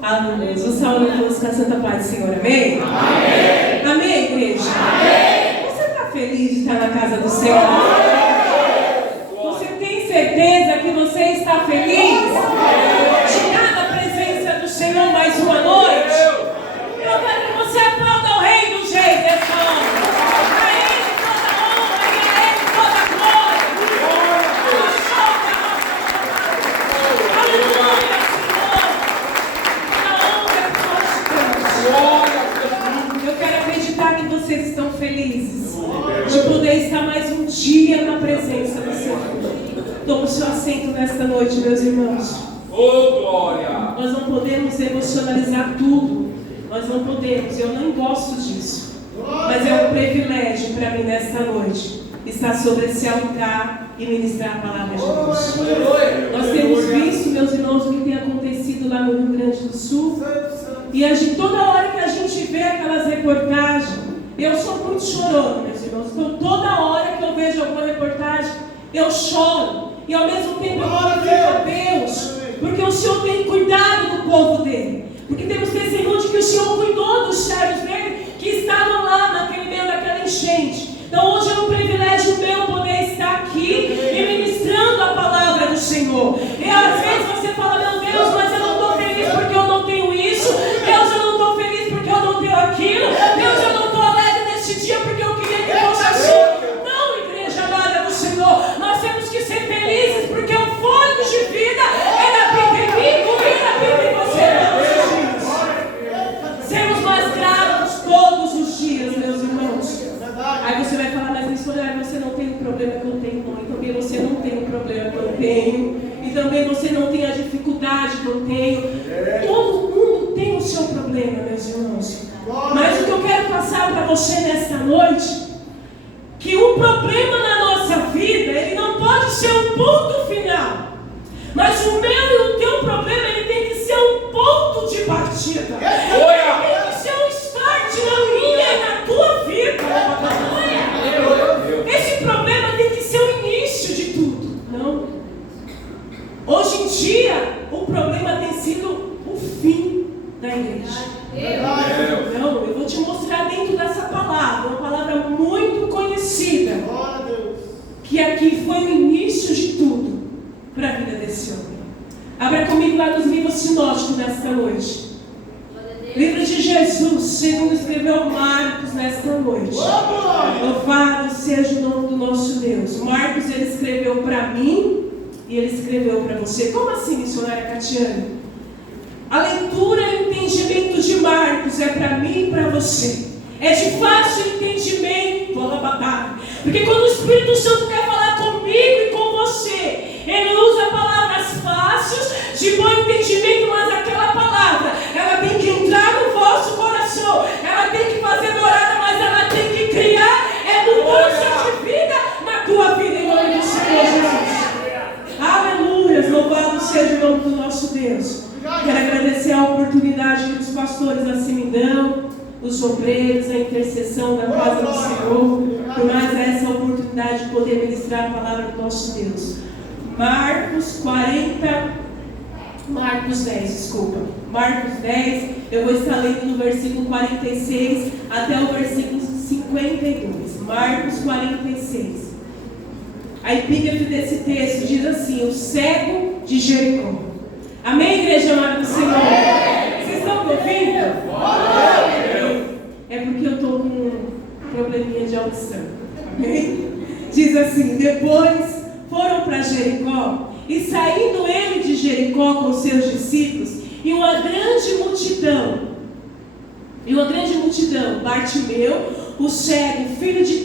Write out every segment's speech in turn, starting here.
Aleluia. O salmo de música Santa Paz do Senhor, amém? Amém. Amém, igreja? Amém. Você está feliz de estar na casa do Senhor? Você tem certeza que você está feliz de estar na presença do Senhor mais uma noite? Eu quero que você aplauda o Rei do Jeito dessa hora. A Ele toda honra e a Ele toda glória. Aleluia. Eu quero acreditar que vocês estão felizes de poder estar mais um dia na presença do Senhor. Tome o seu assento nesta noite, meus irmãos. Oh, glória! Nós não podemos emocionalizar tudo. Nós não podemos. Eu não gosto disso. Mas é um privilégio para mim nesta noite estar sobre esse altar e ministrar a palavra de Deus. Nós temos visto, meus irmãos, o que tem acontecido lá no Rio Grande do Sul. E toda hora que a gente vê aquelas reportagens, eu sou muito chorona, meus irmãos. Então toda hora que eu vejo alguma reportagem, eu choro. E ao mesmo tempo eu glorifico a Deus, porque o Senhor tem cuidado do povo dele. Porque temos testemunho de que o Senhor cuidou dos servos dele que estavam lá naquele meio daquela enchente. Então hoje é um privilégio meu poder estar aqui e ministrando a palavra do Senhor. E às vezes você fala, meu Deus, mas eu não estou feliz porque eu não tenho isso. Deus, eu não estou feliz porque eu não tenho aquilo. Deus, eu não estou alegre neste dia porque eu queria que fosse assim. Não, igreja amada do Senhor, nós temos que ser felizes porque o fôlego de vida é na vida em mim e na vida em você todos os dias. Sermos mais gratos todos os dias, meus irmãos. Aí você vai falar, mas missionário, você não tem o problema que eu tenho, não. E também você não tem o problema que eu tenho. E também você não tem a dificuldade que eu tenho. Todo mundo tem o seu problema, meus irmãos. Mas o que eu quero passar para você nesta noite, que o problema na nossa vida, ele não pode ser um ponto final. Mas o meu e o teu problema, ele tem que ser um ponto de partida. Ele tem que ser um start na minha e na tua vida. Esse problema tem que ser o início de tudo. Não. Hoje em dia, o problema tem sido o fim da igreja. Não, eu vou te mostrar dentro dessa palavra, uma palavra muito conhecida, que aqui foi o início de tudo para a vida desse homem. Abra comigo lá nos livros sinóticos nesta noite. Livro de Jesus, segundo escreveu Marcos nesta noite. Louvado seja o nome do nosso Deus. Marcos, ele escreveu para mim e ele escreveu para você. Como assim, missionária Catiane? A leitura e o entendimento de Marcos é para mim e para você. É de fácil entendimento, porque quando o Espírito Santo quer falar comigo e com você, ele usa palavras fáceis, de bom entendimento, mas aquela palavra, ela tem que entrar no vosso coração, ela tem que fazer morada, mas ela tem que criar mudança de vida na tua vida, em nome do Senhor Jesus. Aleluia, louvado seja o nome do nosso Deus. Quero agradecer a oportunidade dos pastores assim me dão, os obreiros, a intercessão da casa do Senhor, por mais essa oportunidade de poder ministrar a palavra do nosso Deus. Marcos 10, Eu vou estar lendo do versículo 46 até o versículo 52. Marcos 46. A epígrafe desse texto diz assim: o cego de Jericó. Amém, igreja amada do Senhor? Vocês estão me ouvindo? É porque eu estou com um probleminha de audição. Amém? Diz assim: depois foram para Jericó, e saindo ele de Jericó com seus discípulos, e uma grande multidão, Bartimeu, o cego, filho de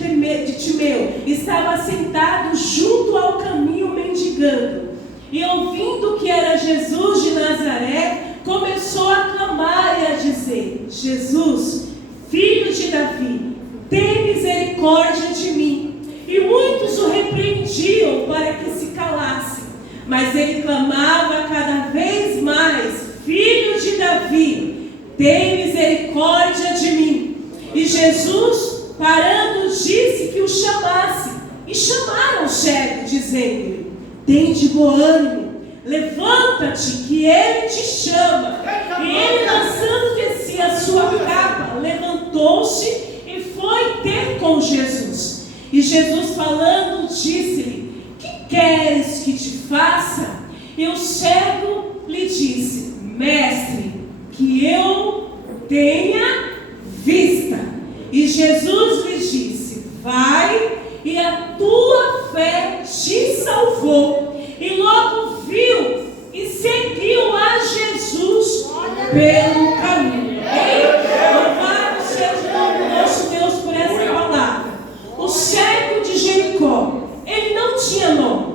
Timeu, estava sentado junto ao caminho mendigando. E ouvindo que era Jesus de Nazaré, começou a clamar e a dizer: Jesus, filho de Davi, tem misericórdia de mim. E muitos o repreendiam para que se calasse. Mas ele clamava cada vez mais: Filho de Davi, tem misericórdia de mim. E Jesus, parando, disse que o chamasse. E chamaram o cego, dizendo-lhe: tem de bom ânimo, levanta-te, que ele te chama. E ele, lançando de si a sua capa, levantou-se e foi ter com Jesus. E Jesus, falando, disse-lhe: que queres que te faça? E o cego lhe disse: Mestre, que eu tenha vista. E Jesus lhe disse: vai, e a tua fé te salvou. E logo viu e seguiu a Jesus pelo caminho. Louvado seja o nome do nosso Deus por essa palavra. O cego de Jericó, ele não tinha nome.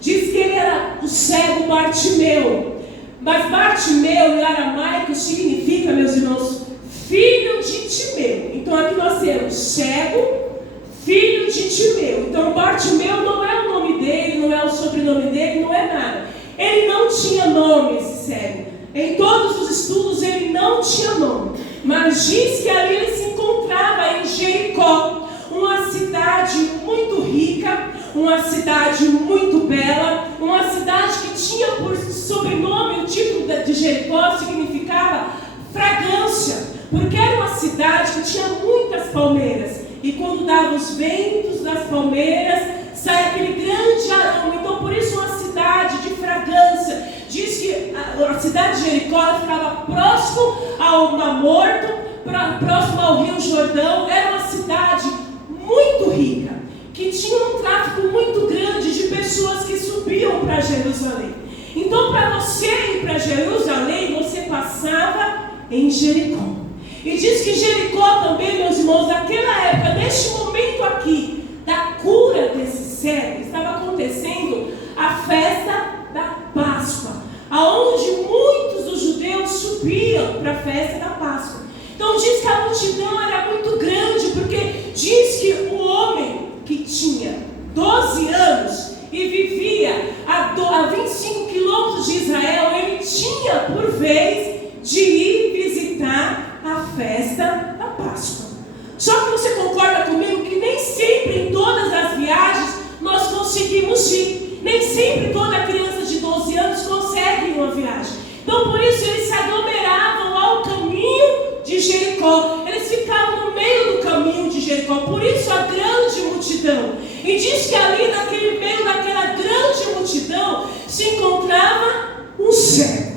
Diz que ele era o cego Bartimeu. Mas Bartimeu em aramaico significa, meus irmãos, filho de Timeu. Então aqui nós temos cego, filho de Timeu. Então Bartimeu não é o nome dele, não é o sobrenome dele, não é nada. Ele não tinha nome, esse cego. Em todos os estudos ele não tinha nome. Mas diz que ali ele se encontrava em Jericó, uma cidade muito rica, uma cidade muito bela, uma cidade que tinha por sobrenome, o título de Jericó significava fragrância, porque era uma cidade que tinha muitas palmeiras. E quando dava os ventos das palmeiras, sai aquele grande aroma. Então por isso uma cidade de fragrância. Diz que a cidade de Jericó ficava próximo ao Mar Morto, próximo ao Rio Jordão. Era uma cidade muito rica, que tinha um tráfego muito grande de pessoas que subiam para Jerusalém. Então para você ir para Jerusalém, você passava em Jericó. E diz que Jericó também, meus irmãos, naquela época, neste momento aqui, da cura desse cego, estava acontecendo a festa da Páscoa, aonde muitos dos judeus subiam para a festa da Páscoa. Então diz que a multidão era muito grande, porque diz que o homem que tinha 12 anos e vivia a 25 quilômetros de Israel, ele tinha por vez de ir visitar a festa da Páscoa. Só que você concorda comigo que nem sempre em todas as viagens nós conseguimos ir. Nem sempre toda criança de 12 anos consegue ir uma viagem. Então por isso eles se aglomeravam ao caminho de Jericó. Eles ficavam no meio do caminho de Jericó. Por isso a grande multidão. E diz que ali naquele meio daquela grande multidão se encontrava um cego.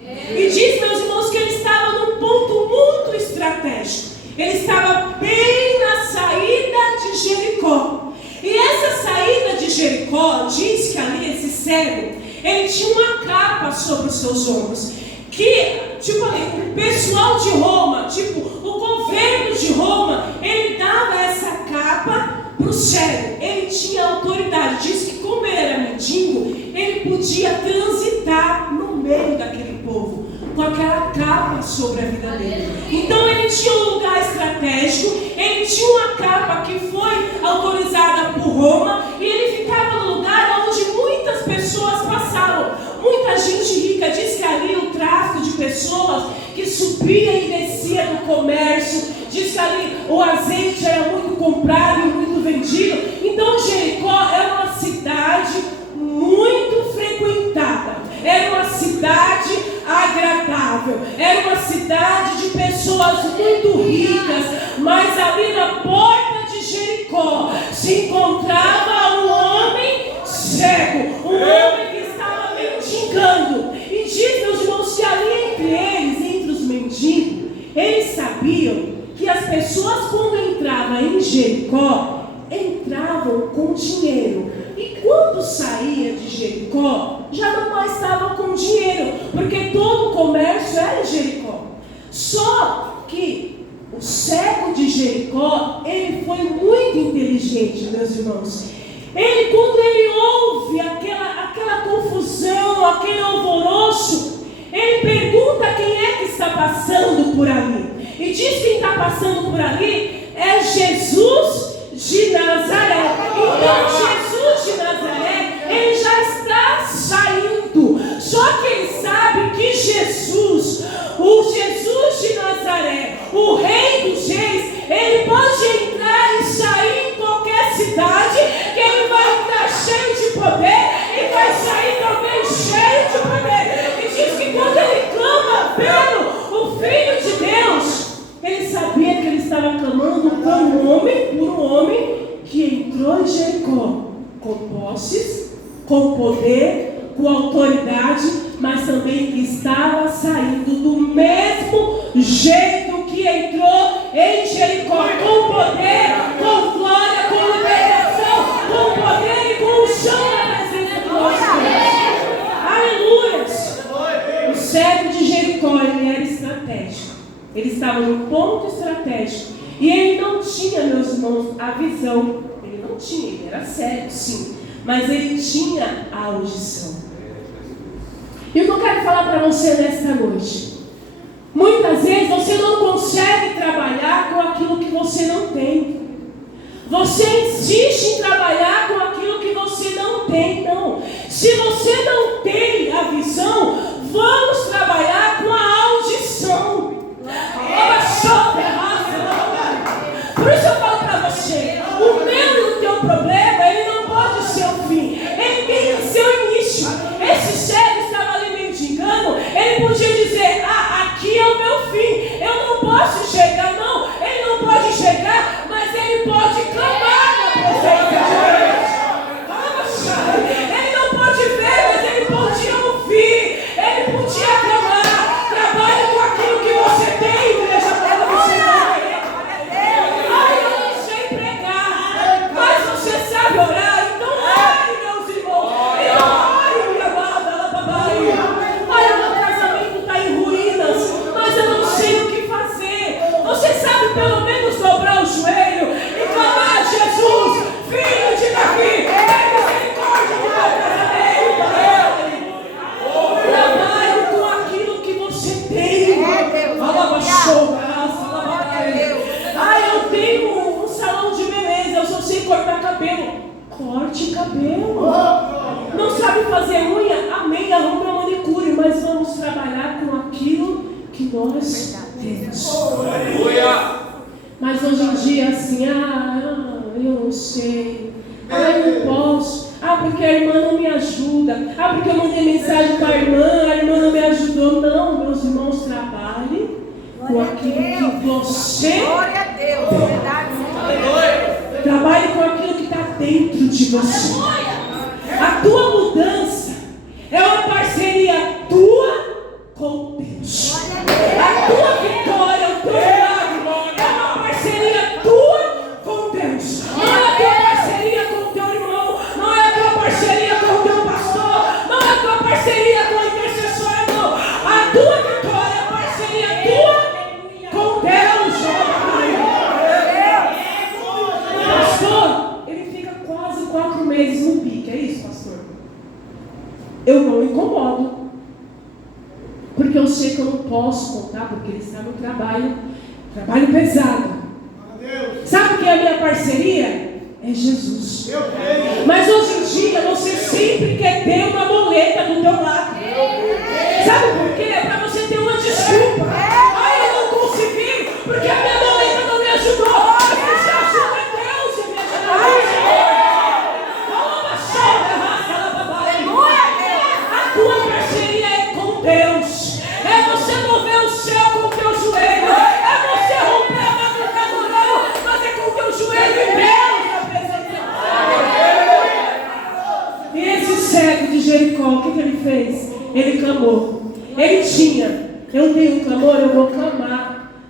E diz, meus irmãos, que ele estava num ponto muito estratégico. Ele estava bem na saída de Jericó. E essa saída de Jericó, diz que ali esse cego, ele tinha uma capa sobre os seus ombros. Que, tipo ali, o pessoal de Roma, tipo, o governo de Roma, ele dava essa capa para o cego. Ele tinha autoridade. Diz que como ele era mendigo, ele podia transitar no meio daquele povo, com aquela capa sobre a vida dele. Então ele tinha um lugar estratégico, ele tinha uma capa que foi autorizada por Roma, e ele ficava no lugar onde muitas pessoas passavam, muita gente rica. Diz que ali o tráfico de pessoas que subia e descia no comércio, diz que ali o azeite era muito comprado e muito vendido. Então Jericó era uma cidade muito frequentada, era uma cidade agradável. agradável. Era uma cidade de pessoas muito ricas, mas ali na porta de Jericó se encontrava um homem cego, um homem que estava mendigando. E diz, meus irmãos, que ali entre os mendigos, eles sabiam que as pessoas, quando entravam em Jericó, entravam com dinheiro. E quando saía de Jericó, já não mais estavam com dinheiro, porque todo o comércio era em Jericó. Só que o cego de Jericó, ele foi muito inteligente, meus irmãos. Ele, quando ele ouve aquela confusão, aquele alvoroço, ele pergunta quem é que está passando por ali. E diz que quem está passando por ali é Jesus de Nazaré. Então Jesus de Nazaré, ele já está saindo. Só que ele sabe que Jesus, o Jesus de Nazaré, o Rei dos Reis, ele pode entrar e sair em qualquer cidade, que ele vai entrar cheio de poder e vai sair também cheio de poder. E diz que quando ele clama pelo Filho de Deus, ele sabia que ele estava clamando por um homem que entrou em Jericó com posses, com poder, com autoridade, mas também que estava saindo do mesmo jeito que entrou em Jericó, com poder, com glória, com liberação, com poder e com unção na presença do nosso Deus. Aleluia! O cego de Jericó, ele era estratégico. Ele estava num ponto estratégico. E ele não tinha, meus irmãos, a visão. Ele não tinha, ele era cego, sim. Mas ele tinha a audição. E o que eu quero falar para você nesta noite? Muitas vezes você não consegue trabalhar com aquilo que você não tem. Você insiste em trabalhar com aquilo que você não tem, não. Se você não tem a visão, vamos trabalhar com a audição. Por isso eu falo para você, o meu e o teu problema, ele não pode ser o fim, ele tem que ser o início. Esse cego estava ali mendigando, ele podia dizer, aqui é o meu fim, eu não posso enxergar, não, ele não pode enxergar, mas ele pode clamar na presença de Deus. Ele não pode ver, mas ele podia ouvir, ele podia clamar. Trabalhe com aquilo que você tem, igreja, para você não. Eu não sei pregar, mas você sabe orar, então ore, meus irmãos. Então ore, minha amada, papai. Meu casamento está em ruínas, mas eu não sei o que fazer. Você sabe pelo menos dobrar o joelho e clamar: Jesus, filho de Davi, tem misericórdia do meu casamento. Trabalhe com aquilo que você tem. Eu tenho um salão de beleza, eu só sei cortar cabelo. Corte cabelo. Não sabe fazer unha? Amém, arrume uma manicure, mas vamos trabalhar com aquilo que nós temos. Mas hoje em dia assim, eu não sei, eu não posso, porque a irmã não me ajuda, porque eu mandei mensagem para a irmã não me ajudou. Não, meus irmãos, trabalhe com aquilo que você tem. Trabalhe com aquilo que está dentro de você. A tua mudança é uma parceria tua com Deus. A tua vitória, o teu milagre é uma parceria tua com Deus. Não é a tua parceria com o teu irmão, não é a tua parceria com o teu pastor, não é a tua parceria com o intercessor, não. A tua vitória é a parceria tua com Deus. O pastor, ele fica quase 4 meses no pique, é isso, pastor? Eu não incomodo. Porque eu sei que eu não posso contar, porque ele está no trabalho pesado. Sabe o que é a minha parceria? É Jesus. Mas hoje em dia você sempre quer ter uma muleta do teu lado. Sabe por quê? É para você ter uma desculpa. Eu não consegui, porque a minha muleta não me ajudou. Mas se ajuda Deus e me ajuda. A tua parceria é com Deus. É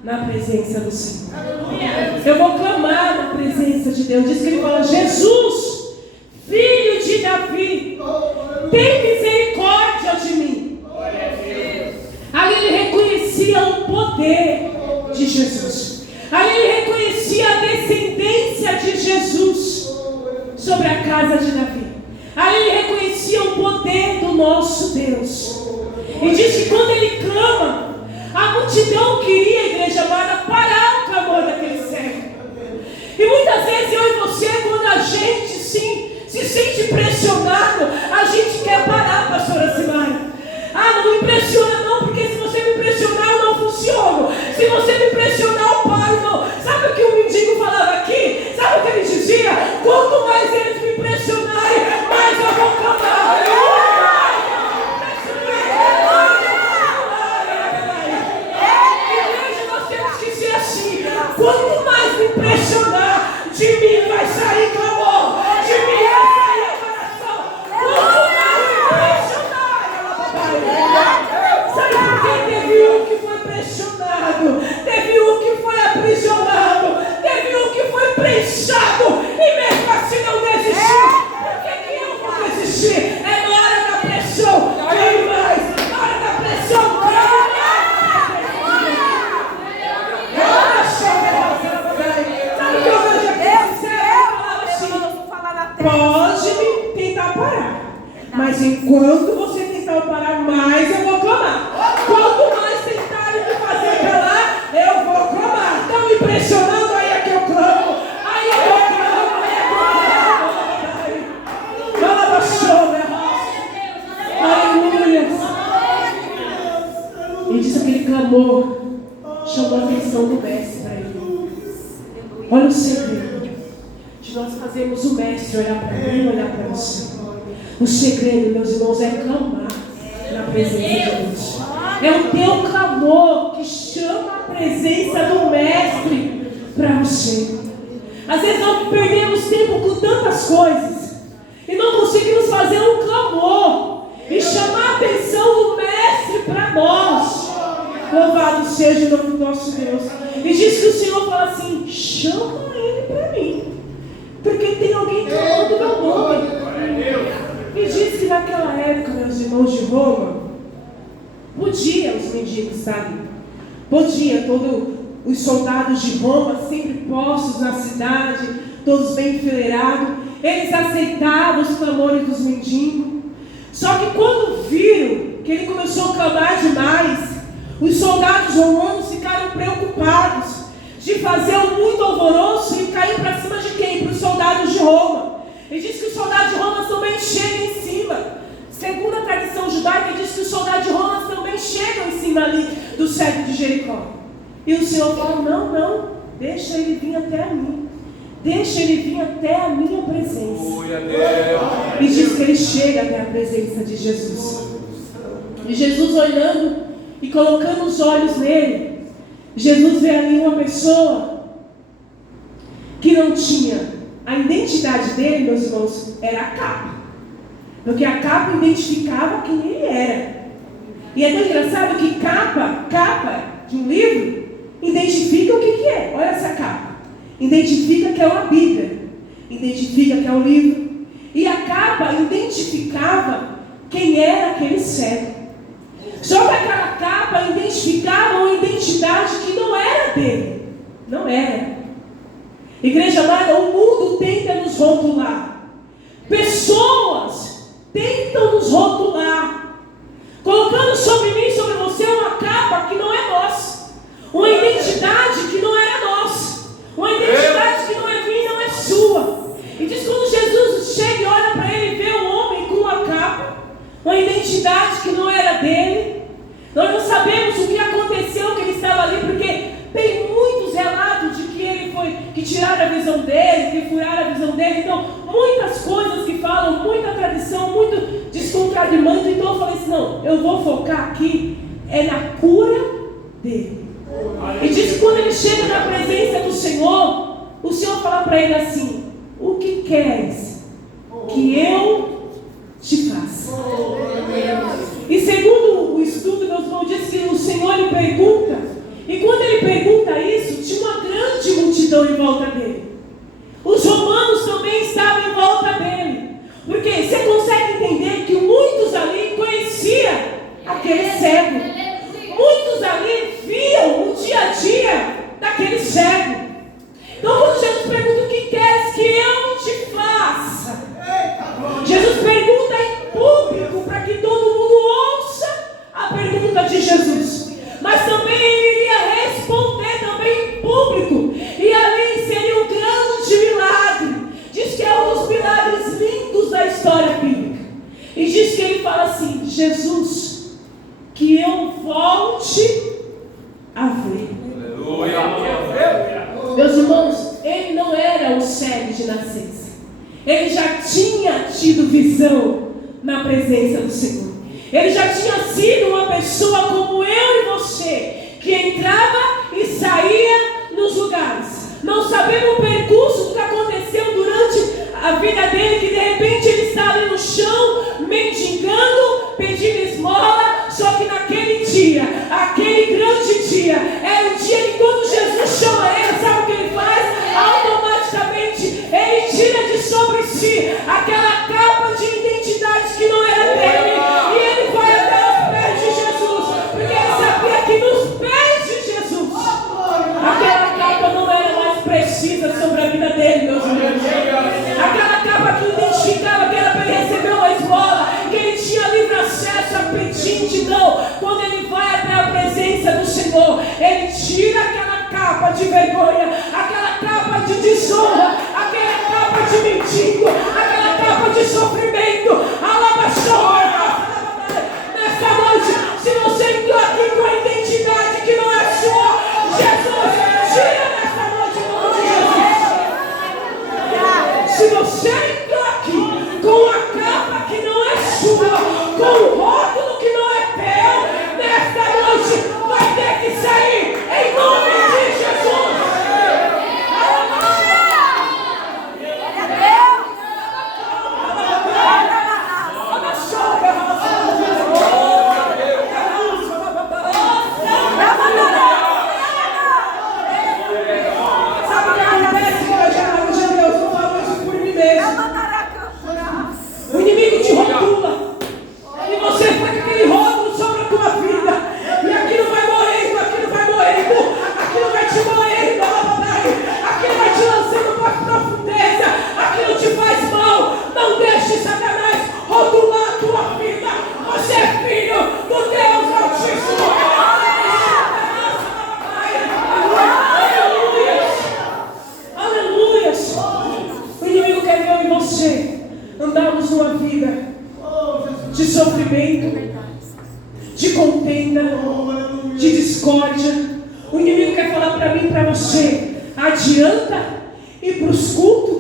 na presença do Senhor. Eu vou clamar na presença de Deus. Diz que ele fala: Jesus, filho de Davi, tem misericórdia de mim. Ali ele reconhecia o poder de Jesus. Ali ele reconhecia a descendência de Jesus sobre a casa de Davi. Ali ele reconhecia o poder do nosso Deus. E diz que quando ele clama, a multidão queria, igreja amada, parar o clamor daquele cego. E muitas vezes eu e você, quando a gente se sente pressionado, a gente quer parar, pastora Simara. Ah, não me impressiona não, porque se você me pressionar eu não funciono. Se você me pressionar eu paro, não. Sabe o que o mendigo falava aqui? Sabe o que ele dizia? Quanto mais eles me pressionarem, mais eu vou clamar. Quanto mais me impressionar, de mim vai sair clamor, de mim vai sair oração. Quanto mais me impressionar, sabe por que teve um que foi pressionado, teve um que foi aprisionado, teve um que foi prensado e mesmo assim não desistiu? Por que eu vou desistir? É na hora da pressão, quem mais? Na hora da pressão, quem mais? Pode me tentar parar, mas enquanto você tentar parar, mais eu vou clamar. Quanto mais tentarem me fazer calar, eu vou clamar. Estão me pressionando, aí é que eu clamo. Aí eu vou clamo, aí é que eu clamo. Fala da aleluia. E diz aquele clamor chamou a atenção do mestre para ele. Olha o segredo de nós fazermos o mestre olhar para mim e olhar para você. O segredo, meus irmãos, é clamar na presença de Deus. É o teu clamor que chama a presença do mestre para você. Às vezes nós perdemos tempo com tantas coisas e não conseguimos fazer um clamor e chamar a atenção do mestre para nós. Louvado seja o nome do nosso Deus. E diz que o Senhor fala assim: chama ele para mim, porque tem alguém clamando o meu nome. E diz que naquela época, meus irmãos de Roma, podia os mendigos estar ali. Podia, todos os soldados de Roma, sempre postos na cidade, todos bem enfileirados, eles aceitavam os clamores dos mendigos. Só que quando viram que ele começou a clamar demais, os soldados romanos ficaram preocupados de fazer muito alvoroço e cair para cima de quem? Para os soldados de Roma. E diz que os soldados de Roma também chegam em cima. Segundo a tradição judaica, diz que os soldados de Roma também chegam em cima ali do cego de Jericó. E o Senhor fala: não, deixa ele vir até a mim. Deixa ele vir até a minha presença. E diz que ele chega até a presença de Jesus. E Jesus olhando e colocando os olhos nele, Jesus vê ali uma pessoa que não tinha a identidade dele, meus irmãos, era a capa. Porque a capa identificava quem ele era. E é tão engraçado que capa de um livro, identifica o que é. Olha essa capa. Identifica que é uma Bíblia. Identifica que é um livro. E a capa identificava quem era aquele cego. Só que aquela capa identificava uma identidade que não era dele. Não era. Igreja amada, o mundo tenta nos rotular. Pessoas tentam nos rotular, colocando sobre mim, sobre você, uma capa que não é nossa. Uma identidade que não era nossa. Uma identidade que não é minha, não é sua. E diz que quando Jesus chega e olha para ele e vê um homem com uma capa, uma identidade que não era dele, nós não sabemos o que aconteceu, que ele estava ali, porque tem muitos relatos de que ele foi, que tiraram a visão dele, que furaram a visão dele. Então, muitas coisas que falam, muita tradição, muito descontradimento. Então eu falei assim: não, eu vou focar aqui, é na cura dele. E diz que quando ele chega na presença do Senhor, o Senhor fala para ele assim: o que queres que eu te faça? E segundo o estudo, meus irmãos, diz que o Senhor lhe pergunta, e quando ele pergunta pergunta isso, tinha uma grande multidão em volta dele. Os romanos também estavam em volta dele. Porque você consegue entender que muitos ali conheciam aquele cego. Muitos ali viam o dia a dia daquele cego. Então quando Jesus pergunta: o que queres que eu te faça? Jesus pergunta em público para que todo mundo ouça a pergunta de Jesus. Mas também ele iria responder também em público. E ali seria um grande milagre. Diz que é um dos milagres lindos da história bíblica. E diz que ele fala assim: Jesus, que eu volte a ver. Aleluia. Meus irmãos, ele não era um cego de nascença. Ele já tinha tido visão na presença do Senhor. Ele já tinha sido uma pessoa como eu e você, que entrava e saía nos lugares. Não sabemos o percurso do que aconteceu durante a vida dele, que de repente ele estava ali no chão, mendigando, pedindo esmola. Só que naquele dia, aquele grande dia, era o dia que quando Jesus chama ele, sabe o que ele faz? Automaticamente ele tira de sobre si aquela capa de identidade que não era dele. E ele vai até os pés de Jesus, porque ele sabia que nos pés de Jesus aquela capa não era mais precisa sobre a vida dele, meus irmãos. Aquela capa que identificava que era para ele receber uma esmola, que ele tinha livre acesso a pedinte. Não, quando ele vai até a presença do Senhor, ele tira aquela capa de vergonha, aquela capa de desonra, aquela capa de mendigo, aquela capa de sofrimento. Nessa noite, se você entrou aqui com a identidade que não é sua, Jesus, tira nessa noite em nome de Jesus. Se você entrou aqui com a capa que não é sua, com o rótulo que não é teu, nesta noite vai ter que sair em nome de Jesus. O inimigo te rotula e você fica com aquele rótulo sobre a tua vida, e aquilo vai morrendo, aquilo vai te morrendo, aquilo vai te lançando para a profundeza, aquilo te faz mal. Não deixe Satanás rotular a tua vida. Você é filho do Deus Altíssimo. Aleluia. O inimigo quer ver eu e você andarmos numa vida de sofrimento, de contenda, de discórdia. O inimigo quer falar para mim e para você: adianta ir para os cultos.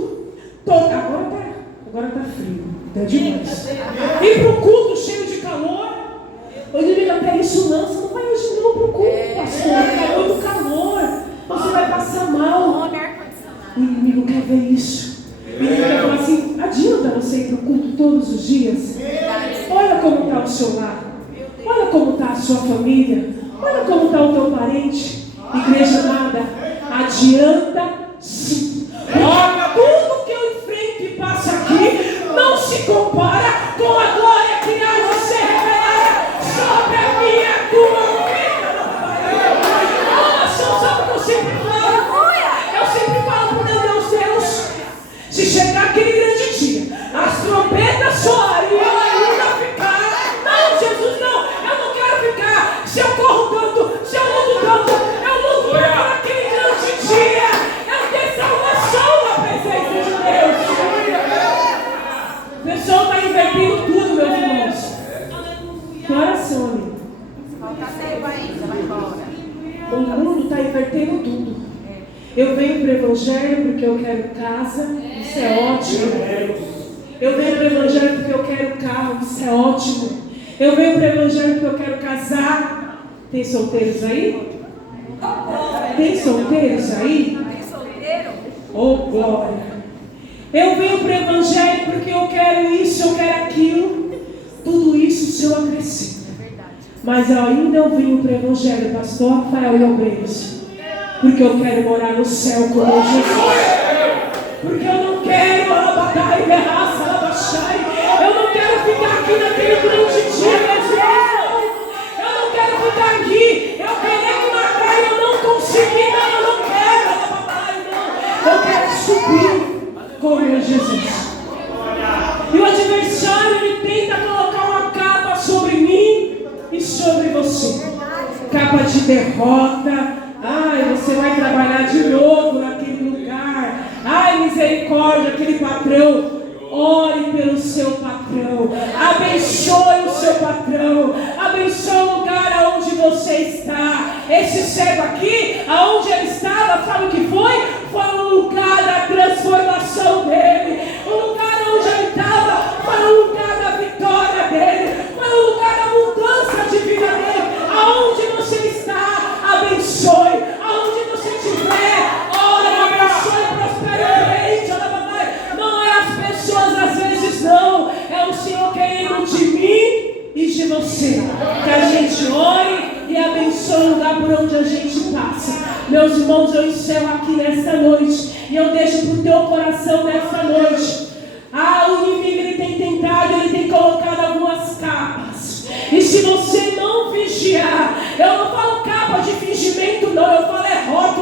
Agora tá frio, tá demais. Ir para o culto cheio de calor. O inimigo até isso lança: não vai hoje não para o culto, pastor, é muito calor, você vai passar mal. O inimigo quer ver isso. O inimigo quer falar assim: adianta você ir para o culto todos os dias? Olha como está o seu lar, olha como está a sua família, olha como está o teu parente. Igreja amada, adianta sim. Olha, tudo que eu enfrento e passo aqui não se compara com a glória que há de ser revelada sobre a minha tua vida. Sabe o que eu sempre falo? Eu sempre falo para Deus: se chegar aquele grande dia, as trombetas soarem e eu ainda ficar, não, Jesus, não, eu não quero ficar. Se eu corro tanto, se eu luto tanto, eu luto para aquele grande dia eu ter salvação na presença de Deus. O pessoal está invertendo tudo, meus irmãos. Coração, amigo. Falta tempo ainda, vai embora. O mundo está invertendo tudo. Eu venho para o Evangelho porque eu quero casa, isso é ótimo. Eu venho para o Evangelho porque eu quero carro, isso é ótimo. Eu venho para o Evangelho porque eu quero casar. Tem solteiros aí? Tem solteiros aí? Tem solteiro? Oh, glória! Eu venho para o Evangelho porque eu quero isso, eu quero aquilo. Tudo isso o Senhor acrescenta. Mas ainda eu venho para o Evangelho, pastor Rafael e obreiros, Porque eu quero morar no céu com Jesus. Porque eu não quero alabatar e raça, alabachai. Eu não quero ficar aqui naquele grande dia, Jesus. Eu não quero ficar aqui. Eu queria matar e eu não consegui. Não, eu não quero alabatar, não. Eu quero subir com meu Jesus. E o adversário, ele tenta colocar uma capa sobre mim e sobre você. Capa de derrota. Ai, você vai trabalhar de novo naquele lugar. Ai, misericórdia, aquele patrão. Ore pelo seu patrão. Abençoe o seu patrão. Abençoe o lugar onde você está. Esse cego aqui, aonde ele estava, sabe o que foi? Foi um lugar da transformação dele. Um lugar onde ele estava foi um lugar da vitória dele. Foi um lugar da mudança de vida dele. Aonde você está, abençoe. Aonde você estiver, ore, abençoe, prospere o crente. Não é as pessoas às vezes, não. É o Senhor querendo de mim e de você. Que a gente ore e abençoe o lugar por onde a gente passa. Meus irmãos, eu encerro aqui nesta noite. E eu deixo para o teu coração nesta noite. O inimigo, ele tem tentado, ele tem colocado algumas capas. E se você não vigiar, eu não falo capa de fingimento, não. Eu falo rótulo.